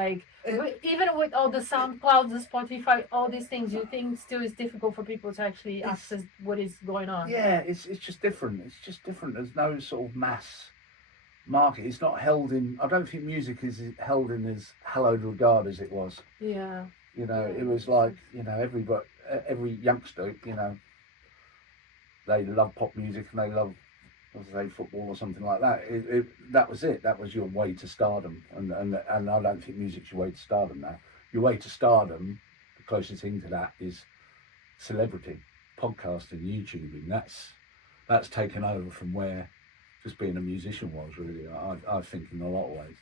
Like, even with all the SoundClouds, the Spotify, all these things, you think still it's difficult for people to actually access what is going on? Yeah, it's just different. It's just different. There's no sort of mass market. It's not held in. I don't think music is held in as hallowed regard as it was. Yeah. You know, Yeah, it was like, you know, every youngster, you know, they love pop music and they love, let's say, football or something like that. That was it. That was your way to stardom. And I don't think music's your way to stardom now. Your way to stardom, the closest thing to that is celebrity, podcasting, YouTubing. That's taken over from where just being a musician was, really. I think in a lot of ways.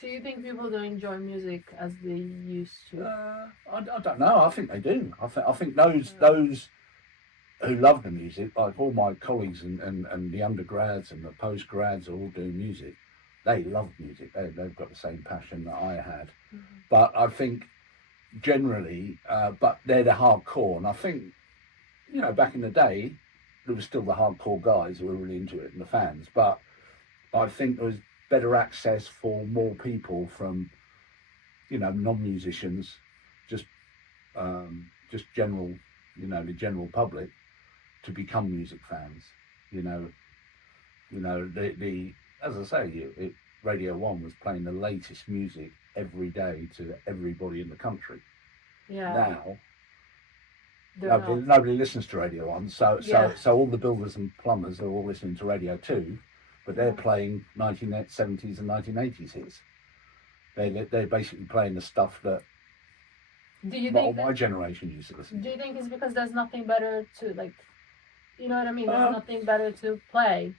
So you think people don't enjoy music as they used to? I don't know. I think they do. I think those who love the music, like all my colleagues and the undergrads and the postgrads are all doing music. They love music. They've got the same passion that I had. Mm-hmm. But I think generally, but they're the hardcore. And I think, you know, back in the day, there was still the hardcore guys who were really into it and the fans. But I think there was better access for more people from, you know, non-musicians, just general, you know, the general public, to become music fans. You know, the as I say, Radio One was playing the latest music every day to everybody in the country. Yeah. Now, nobody listens to Radio One, so all the builders and plumbers are all listening to Radio Two, but they're playing 1970s and 1980s hits. They're basically playing the stuff that my generation used to listen to. Do you think it's because there's nothing better to, like, you know what I mean? There's nothing better to play.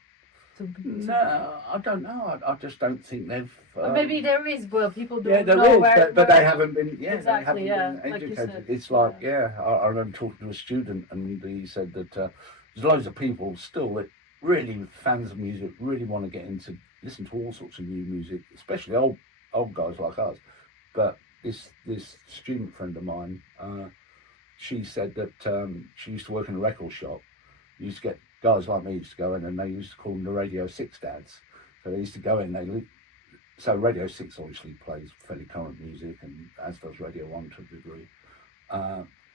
No, I don't know. I just don't think they've. Maybe there is, but people don't. Yeah, there know is, but they haven't been. Yeah, exactly. They haven't been educated. Like it's like, I remember talking to a student, and he said that there's loads of people still that really fans of music, really want to get into listen to all sorts of new music, especially old guys like us. But this student friend of mine, she said that she used to work in a record shop. Used to get guys like me used to go in, and they used to call them the Radio 6 dads. So they used to go in. So Radio 6 obviously plays fairly current music, and as does Radio 1 to a degree.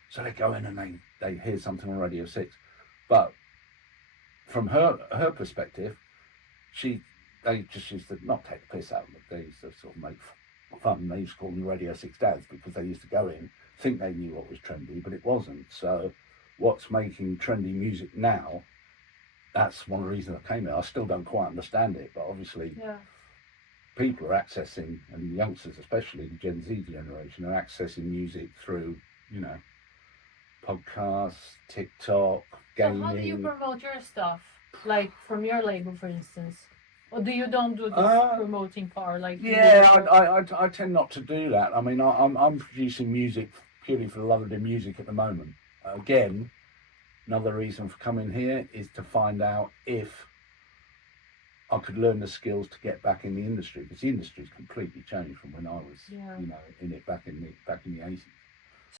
So they go in and they hear something on Radio 6. But from her perspective, they just used to not take the piss out of them. They used to sort of make fun. They used to call them the Radio 6 dads because they used to go in, think they knew what was trendy, but it wasn't. So what's making trendy music now, that's one of the reasons I came here. I still don't quite understand it, but obviously people are accessing, and youngsters, especially the Gen Z generation, are accessing music through, you know, podcasts, TikTok, gaming. So how do you promote your stuff? Like from your label, for instance? Or don't do this promoting part? Like I tend not to do that. I mean, I'm producing music purely for the love of the music at the moment. Again, another reason for coming here is to find out if I could learn the skills to get back in the industry, because the industry's completely changed from when I was, you know, in it back in the 80s.